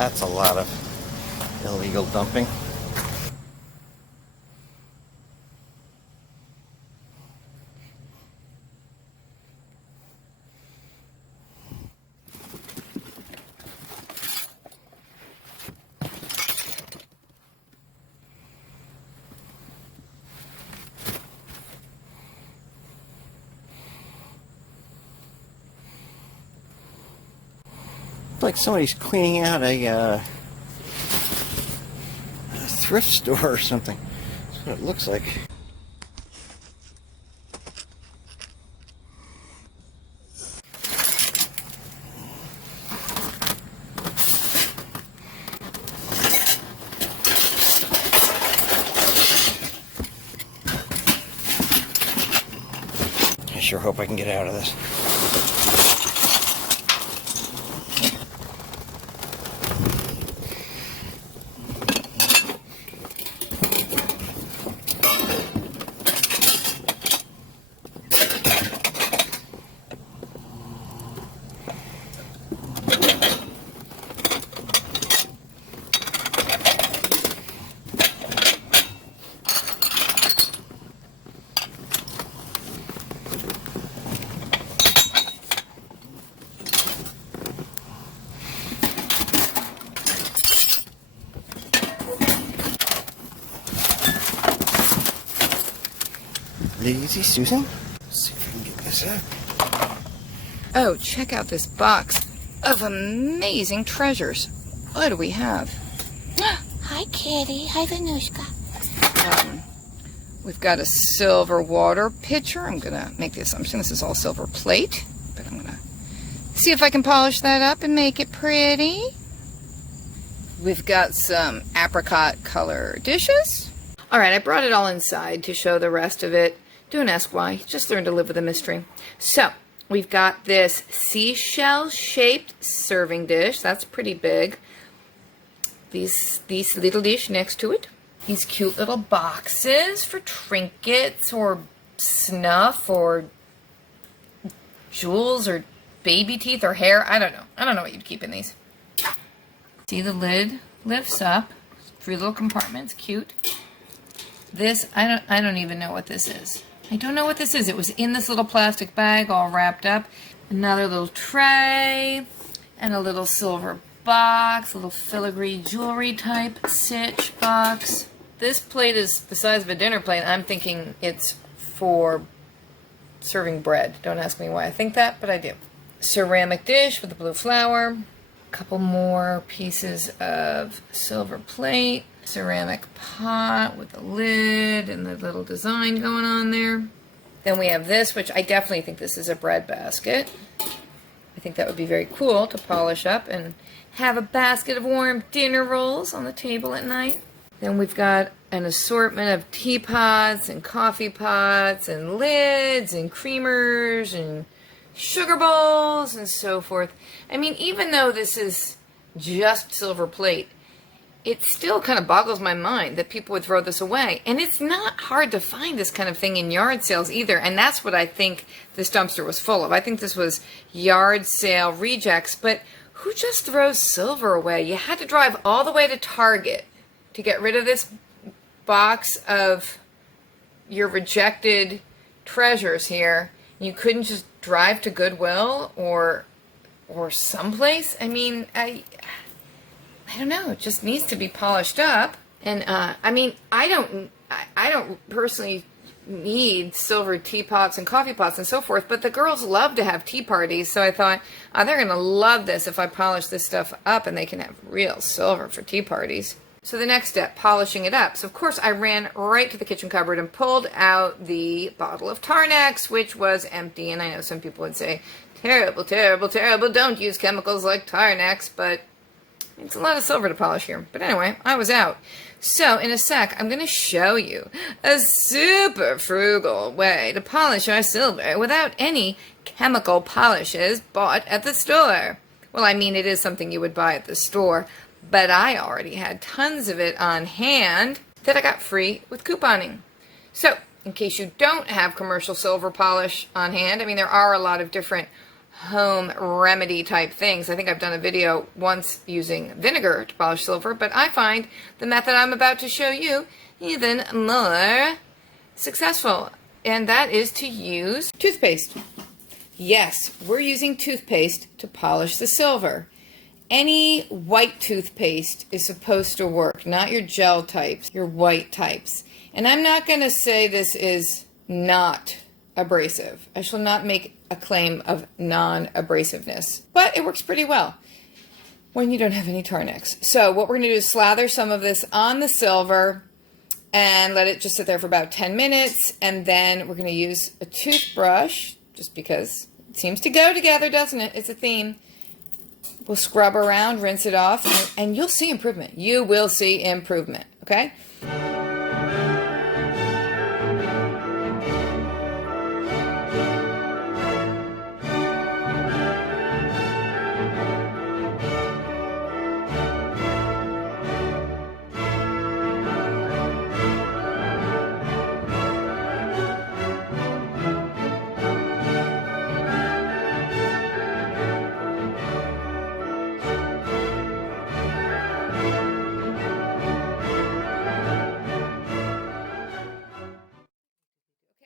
That's a lot of illegal dumping. Like somebody's cleaning out a thrift store or something. That's what it looks like. I sure hope I can get out of this. Lazy Susan? Let's see if I can get this out. Oh, check out this box of amazing treasures. What do we have? Hi, Kitty. Hi, Venushka. We've got a silver water pitcher. I'm going to make the assumption this is all silver plate, but I'm going to see if I can polish that up and make it pretty. We've got some apricot color dishes. All right, I brought it all inside to show the rest of it. Don't ask why, just learn to live with a mystery. So, we've got this seashell-shaped serving dish. That's pretty big. These little dish next to it. These cute little boxes for trinkets or snuff or jewels or baby teeth or hair. I don't know. I don't know what you'd keep in these. See, the lid lifts up. 3 little compartments. Cute. This, I don't even know what this is. I don't know what this is. It was in this little plastic bag all wrapped up. Another little tray and a little silver box, a little filigree jewelry type stitch box. This plate is the size of a dinner plate. I'm thinking it's for serving bread. Don't ask me why I think that, but I do. Ceramic dish with a blue flower. A couple more pieces of silver plate. Ceramic pot with the lid and the little design going on there. Then we have this, which I definitely think this is a bread basket. I think that would be very cool to polish up and have a basket of warm dinner rolls on the table at night. Then we've got an assortment of teapots and coffee pots and lids and creamers and sugar bowls and so forth. I mean, even though this is just silver plate, it still kind of boggles my mind that people would throw this away. And it's not hard to find this kind of thing in yard sales either. And that's what I think this dumpster was full of. I think this was yard sale rejects. But who just throws silver away? You had to drive all the way to Target to get rid of this box of your rejected treasures here. You couldn't just drive to Goodwill or someplace? I mean, I don't know. It just needs to be polished up. And I mean, I don't personally need silver teapots and coffee pots and so forth, but the girls love to have tea parties, so I thought, oh, they're going to love this if I polish this stuff up and they can have real silver for tea parties. So the next step, polishing it up. So of course I ran right to the kitchen cupboard and pulled out the bottle of Tarnex, which was empty. And I know some people would say, terrible, terrible, terrible, don't use chemicals like Tarnex, but it's a lot of silver to polish here. But anyway, I was out. So in a sec, I'm going to show you a super frugal way to polish our silver without any chemical polishes bought at the store. Well, I mean, it is something you would buy at the store, but I already had tons of it on hand that I got free with couponing. So, in case you don't have commercial silver polish on hand, I mean, there are a lot of different home remedy type things. I think I've done a video once using vinegar to polish silver, but I find the method I'm about to show you even more successful, and that is to use toothpaste. Yes, we're using toothpaste to polish the silver. Any white toothpaste is supposed to work, not your gel types, your white types. And I'm not going to say this is not abrasive. I shall not make a claim of non-abrasiveness, but it works pretty well when you don't have any Tarnex. So what we're going to do is slather some of this on the silver and let it just sit there for about 10 minutes. And then we're going to use a toothbrush, just because it seems to go together, doesn't it? It's a theme. We'll scrub around, rinse it off, and you'll see improvement. You will see improvement, okay?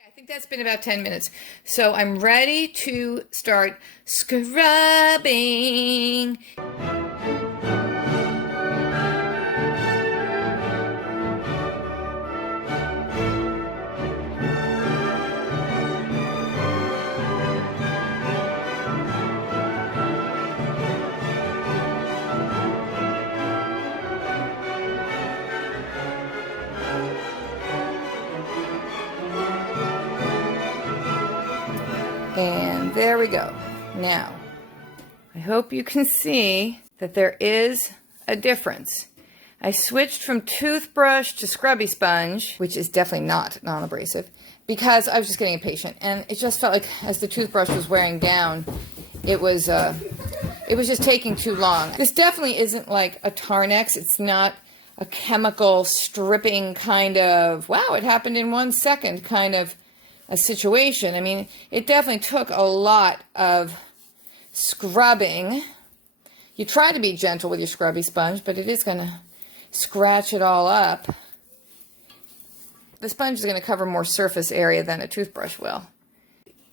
I think that's been about 10 minutes. So I'm ready to start scrubbing. And there we go. Now, I hope you can see that there is a difference. I switched from toothbrush to scrubby sponge, which is definitely not non-abrasive, because I was just getting impatient. And it just felt like as the toothbrush was wearing down, it was just taking too long. This definitely isn't like a Tarnex. It's not a chemical stripping kind of, wow, it happened in 1 second kind of a situation. I mean, it definitely took a lot of scrubbing. You try to be gentle with your scrubby sponge, but it is going to scratch it all up. The sponge is going to cover more surface area than a toothbrush will.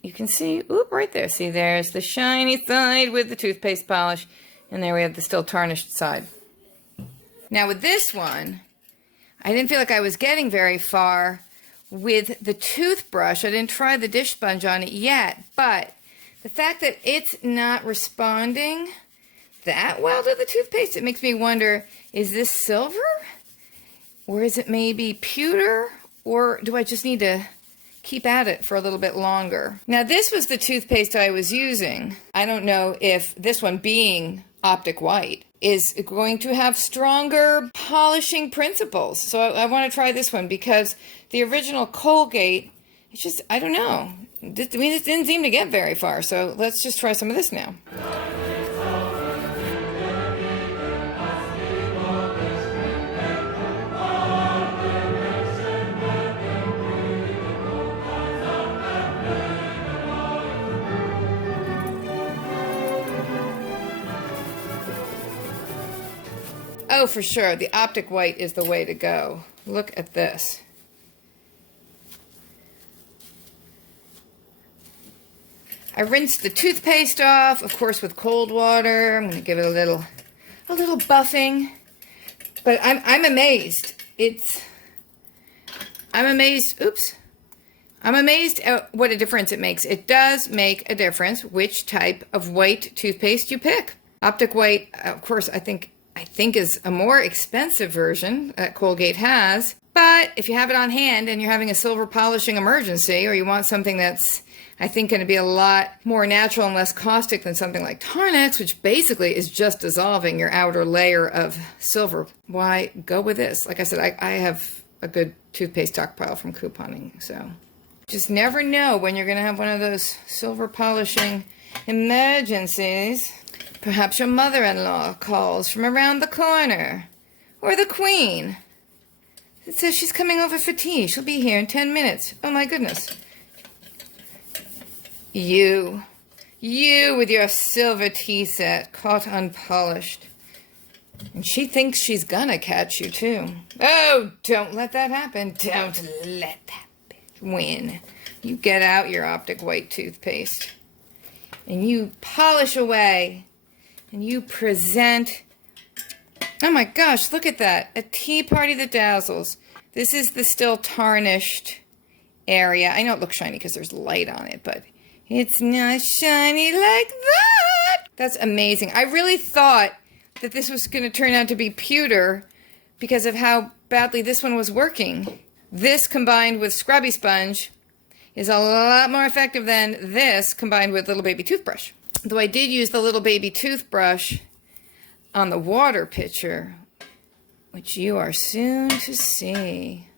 You can see, oop, right there. See, there's the shiny side with the toothpaste polish, and there we have the still tarnished side. Now with this one, I didn't feel like I was getting very far with the toothbrush. I didn't try the dish sponge on it yet, but the fact that it's not responding that well to the toothpaste, it makes me wonder, is this silver? Or is it maybe pewter? Or do I just need to keep at it for a little bit longer? Now this was the toothpaste I was using. I don't know if this one, being optic white, is going to have stronger polishing principles. So I want to try this one, because the original Colgate, it's just, I don't know. I mean, it didn't seem to get very far. So let's just try some of this now. Oh, for sure. The optic white is the way to go. Look at this. I rinsed the toothpaste off, of course, with cold water. I'm going to give it a little buffing. But I'm amazed. I'm amazed. Oops. I'm amazed at what a difference it makes. It does make a difference which type of white toothpaste you pick. Optic white, of course, I think is a more expensive version that Colgate has. But if you have it on hand and you're having a silver polishing emergency, or you want something that's, I think, going to be a lot more natural and less caustic than something like Tarnex, which basically is just dissolving your outer layer of silver, why, go with this. Like I said, I have a good toothpaste stockpile from couponing, so just never know when you're going to have one of those silver polishing emergencies. Perhaps your mother-in-law calls from around the corner. Or the Queen. It says she's coming over for tea. She'll be here in 10 minutes. Oh my goodness. You You with your silver tea set, caught unpolished. And she thinks she's gonna catch you, too. Oh, don't let that happen. Don't let that bitch win. You get out your optic white toothpaste. And you polish away. And you present... Oh my gosh, look at that. A tea party that dazzles. This is the still tarnished area. I know it looks shiny because there's light on it, but it's not shiny like that. That's amazing. I really thought that this was going to turn out to be pewter because of how badly this one was working. This combined with scrubby sponge is a lot more effective than this combined with little baby toothbrush. Though I did use the little baby toothbrush on the water pitcher, which you are soon to see.